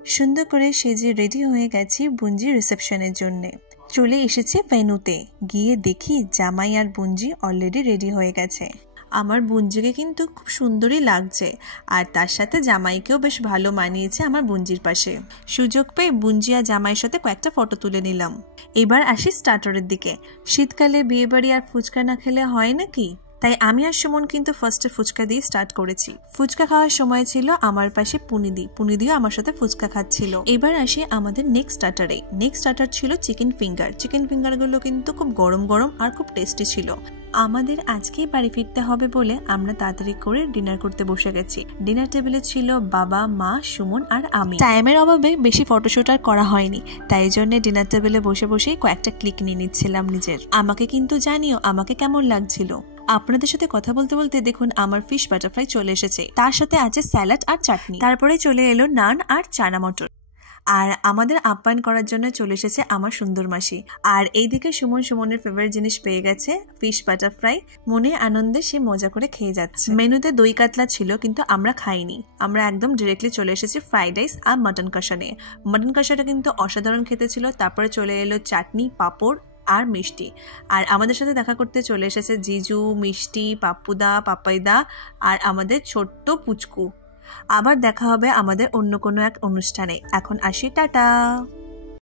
সুন্দর করে সেজে রেডি হয়ে গেছি বুঞ্জি রিসেপশনের জন্য। চলে এসেছি ভেন্যুতে, গিয়ে দেখি জামাই আর বুঞ্জি অলরেডি রেডি হয়ে গেছে। আমার বুঞ্জিকে কিন্তু খুব সুন্দরই লাগছে, আর তার সাথে জামাইকেও বেশ ভালো মানিয়েছে আমার বুঞ্জির পাশে। সুযোগ পেয়ে বুঞ্জি আর জামাইয়ের সাথে কয়েকটা ফটো তুলে নিলাম। এবার আসি স্টার্টারের দিকে। শীতকালে বিয়েবাড়ি আর ফুচকা না খেলে হয় নাকি, তাই আমি আর সুমন কিন্তু ফার্স্টে ফুচকা দিয়ে স্টার্ট করেছি। ফুচকা খাওয়ার সময় ছিল আমার পাশে পুনিদিও আমার সাথে ফুচকা খাচ্ছিল। এবার আসি আমাদের নেক্সট স্টার্টারে। নেক্সট স্টার্টার ছিল চিকেন ফিঙ্গার। চিকেন ফিঙ্গারগুলো কিন্তু খুব গরম গরম আর খুব টেস্টি ছিল। আমাদের আজকেই বাড়ি ফিরতে হবে বলে আমরা তাড়াতাড়ি করে ডিনার করতে বসে গেছি। ডিনার টেবিলে ছিল বাবা, মা, সুমন আর আমি। টাইমের অভাবে বেশি ফটোশুট আর করা হয়নি, তাই জন্য ডিনার টেবিলে বসে বসেই কয়েকটা ক্লিক নিয়ে নিচ্ছিলাম নিজের। আমাকে কিন্তু জানিও আমাকে কেমন লাগছিল। আপনাদের সাথে কথা বলতে বলতে দেখুন আমার ফিশ বাটারফ্লাই চলে এসেছে, তার সাথে আছে স্যালাড আর চাটনি। তারপরে চলে এলো নান আর চানা মটর। আর আমাদের আপ্যায়ন করার জন্য চলে এসেছে আমার সুন্দর মাসি। আর এইদিকে সুমনের ফেভারিট জিনিস পেয়ে গেছে, ফিশ বাটারফ্লাই। মনে আনন্দে সে মজা করে খেয়ে যাচ্ছে। মেনুতে দই কাতলা ছিল, কিন্তু আমরা খাইনি। আমরা একদম ডিরেক্টলি চলে এসেছি ফ্রাইড রাইস আর মাটন কষা নিয়ে। মাটন কষাটা কিন্তু অসাধারণ খেতে ছিল। তারপরে চলে এলো চাটনি, পাঁপড় আর মিষ্টি। আর আমাদের সাথে দেখা করতে চলে এসেছে জিজু, মিষ্টি, পাপ্পুদা, পাপাইদা আর আমাদের ছোট্ট পুচকু। আবার দেখা হবে আমাদের অন্য কোনো এক অনুষ্ঠানে। এখন আসি, টাটা।